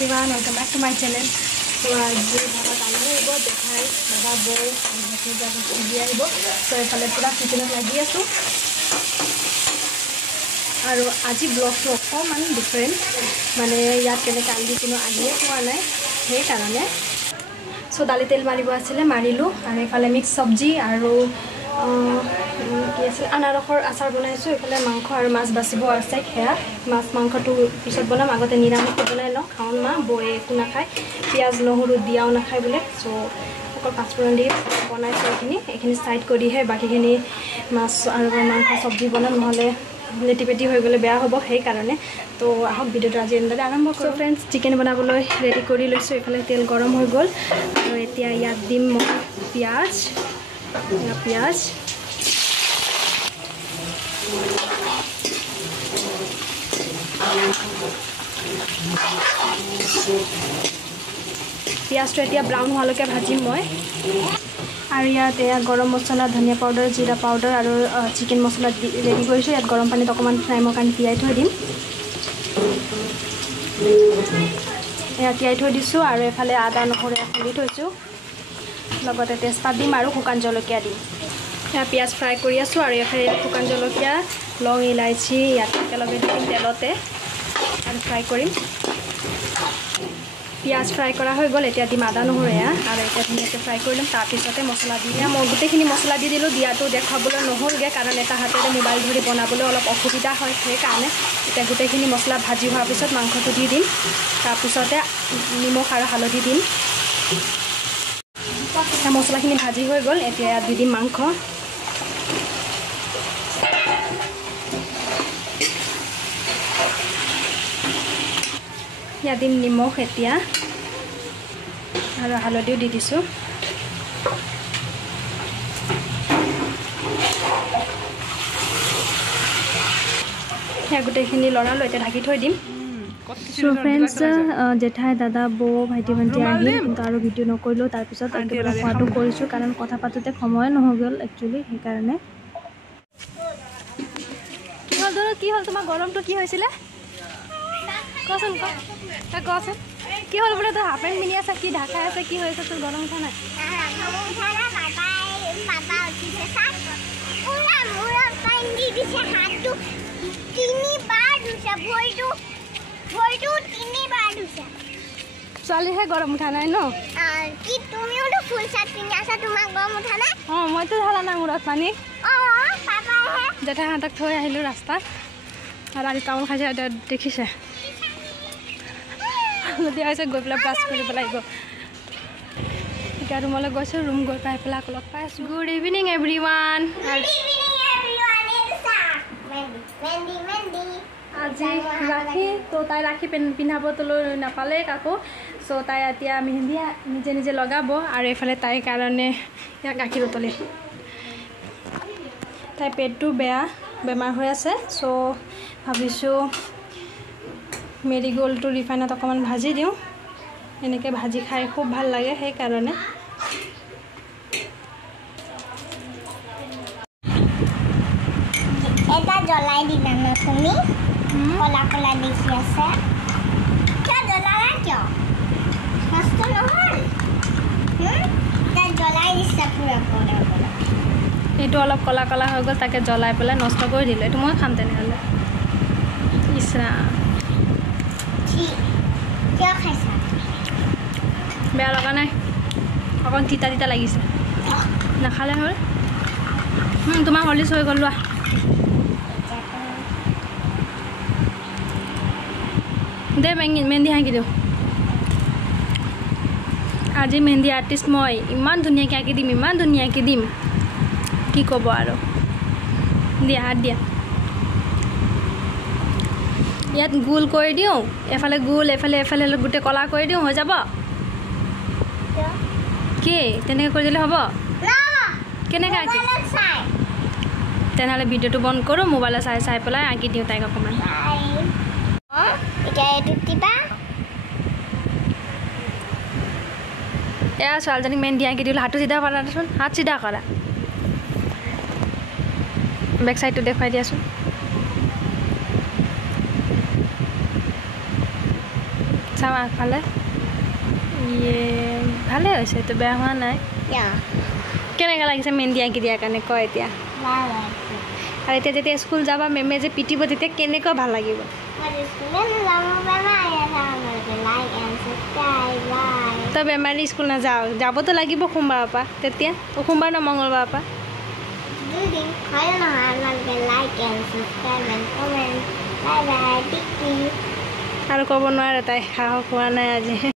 everyone, welcome back to my channel. So आज बाबा ताले इबो देखाई बाबा बो देखि जाबो दिया इबो so एफाले पूरा किचनत लागि आसु আৰু আজি ব্লগটো অকমান ডিফাৰেন্ট মানে ইয়াত কেনে কালি কোনো আহিয়ে পোৱা নাই সেই কাৰণে সো দালি তেল মাৰিব আছিল মাৰিলো আৰু এফালে মিক্স সবজি আৰু কি আছিল আনাৰসৰ আচাৰ বনাইছো এফালে মাংস আৰু মাছ বাছিব আছে খেয়া মাছ মাংসটো পিছত বনাম আগতে নিৰামিষ বনাই লওঁ খাওন মা বয়ে একো নাখায় পিয়াজ নহৰু দিয়াও নাখায় বোলে সো অকল পাঁচফোৰণ দি বনাইছো এইখিনি সাইড কৰিহে বাকিখিনি মাছ আৰু মাংস সবজি বনাম নহলে লেটি পেটি হৈ গলে বেয়া হ'ব সেই কাৰণে তো আহক ভিডিওটো আজি এনেদৰে আৰম্ভ কৰোঁ ফ্ৰেন্ডছ চিকেন বনাবলৈ ৰেডি কৰি লৈছো এফালে তেল গৰম হৈ গল আৰু এতিয়া ইয়াত দিম পিয়াজ পিয়াজটো এতিয়া ব্ৰাউন হোৱালৈকে ভাজিম মই আৰু ইয়াত গৰম মছলা ধনিয়া পাউডাৰ জিৰা পাউডাৰ আৰু চিকেন মছলা ৰেডি কৰিছোঁ ইয়াত গৰম পানীত অকণমান ফ্ৰাইমৰ কাৰণে তিয়াই থৈ দিম এয়া তিয়াই থৈ দিছোঁ আৰু এফালে আদা নহৰু খুন্দি থৈছোঁ লগতে তেজপাত দিম আৰু শুকান জলকীয়া দিম এয়া পিঁয়াজ ফ্ৰাই কৰি আছোঁ আৰু এফালে শুকান জলকীয়া লং ইলাইচি ইয়াত একেলগে দিম তেলতে আৰু ফ্ৰাই কৰিম পিঁয়াজ ফ্ৰাই কৰা হৈ গ'ল এতিয়া দিম আদা নহৰু এয়া আৰু এতিয়া ধুনীয়াকৈ ফ্ৰাই কৰি ল'ম তাৰপিছতে মছলা দি দিয়া মই গোটেইখিনি মছলা দি দিলোঁ দিয়াটো দেখাবলৈ নহ'লগৈ কাৰণ এটা হাতেৰে মোবাইল ধৰি বনাবলৈ অলপ অসুবিধা হয় সেইকাৰণে এতিয়া গোটেইখিনি মছলা ভাজি হোৱাৰ পিছত মাংসটো দি দিম তাৰপিছতে নিমখ আৰু হালধি দিম মছলাখিনি ভাজি হৈ গ'ল এতিয়া ইয়াত দি দিম মাংস ইয়াত দিম নিমখ এতিয়া আৰু হালধিও দি দিছোঁ সেয়া গোটেইখিনি লৰালোঁ এতিয়া ঢাকি থৈ দিম সো ফ্ৰেন্ডছ জেঠাই দাদা বৌ ভাইটি ভণ্টি আহিল কিন্তু আৰু ভিডিঅ' নকৰিলোঁ তাৰপিছত একেবাৰে খোৱাটো কৰিছোঁ কাৰণ কথা পাতোঁতে সময় নহৈ গ'ল একচুৱেলি সেইকাৰণে কি হ'ল তোমাৰ গৰমটো কি হৈছিলে কচোন কচোন কি হ'ল বোলে তই হাফ পেণ্ট পিন্ধি আছা কি ঢাকাই আছে কি হৈছে তোৰ গৰম উঠা নাই ছোৱালীহে গৰম উঠা নাই ন অঁ মইতো ঢালা নাই মূৰত পানী জেঠাইহঁতক থৈ আহিলোঁ ৰাস্তাত আৰু আজি টাউন খাইছে এতিয়া দেখিছে যদি হৈছে গৈ পেলাই ব্ৰাছ কৰিব লাগিব এতিয়া ৰুমলৈ গৈছোঁ ৰুম গৈ পাই পেলাই লগ পাই আছোঁ গুড ইভিনিং এভৰিৱান আজি ৰাখি তো তাই ৰাখি পিন্ধাবলৈ নাপালে কাকো চ' তাই এতিয়া মেহেন্দি নিজে নিজে লগাব আৰু এইফালে তাইৰ কাৰণে ইয়াক গাখীৰ উতলি তাইৰ পেটটো বেমাৰ হৈ আছে চ' ভাবিছোঁ মেৰিগ'ল্ডটো ৰিফাইনত অকণমান ভাজি দিওঁ এনেকৈ ভাজি খাই খুব ভাল লাগে সেইকাৰণে এটা জ্বলাই দিলা ন তুমি কলা কলা দেখি আছে কিয় জ্বলালা কিয় নষ্ট নহ'ল তাই জ্বলাই দিছে পুৰা কলা কলা এইটো অলপ কলা কলা হৈ গ'ল তাকে জ্বলাই পেলাই নষ্ট কৰি দিলোঁ এইটো মই খাম তেনেহ'লে ইছৰা কিয় খাইছা বেয়া লগা নাই অকণ তিতা তিতা লাগিছে নাখালে হ'ল তোমাৰ হলিছ হৈ গ'ল লোৱা দে মেহেন্দি আঁকি দিওঁ আজি মেহেন্দি আৰ্টিষ্ট মই ইমান ধুনীয়াকৈ আঁকি দিম কি ক'ব আৰু দিয়া হাত দিয়া ইয়াত গোল কৰি দিওঁ এফালে গোল এফালে গোটেই কলা কৰি দিওঁ হৈ যাব কি তেনেকৈ কৰি দিলে হ'ব কেনেকৈ আঁকি তেনেহ'লে ভিডিঅ'টো বন্ধ কৰোঁ মোবাইলত চাই পেলাই আঁকি দিওঁ তাইক অকণমান এয়া ছোৱালীজনীক মেহেন্দি আঁকি দিলোঁ হাতটো চিধা কৰা দেচোন হাত চিধা কৰা বেক চাইডটো দেখুৱাই দিয়াচোন চাম আগফালে ইয়ে ভালে হৈছে এইটো বেয়া হোৱা নাই কেনেকৈ লাগিছে মেহেন্দি আঁকি দিয়াৰ কাৰণে কয় এতিয়া আৰু এতিয়া যেতিয়া স্কুল যাবা মেমে যে পিটিব তেতিয়া কেনেকুৱা ভাল লাগিব তই বেমাৰী স্কুল নাযাওঁ যাবতো লাগিব সোমবাৰৰ পৰা তেতিয়া সোমবাৰ ন মঙলবাৰৰ পৰা আৰু ক'ব নোৱাৰে তাই সাহস হোৱা নাই আজি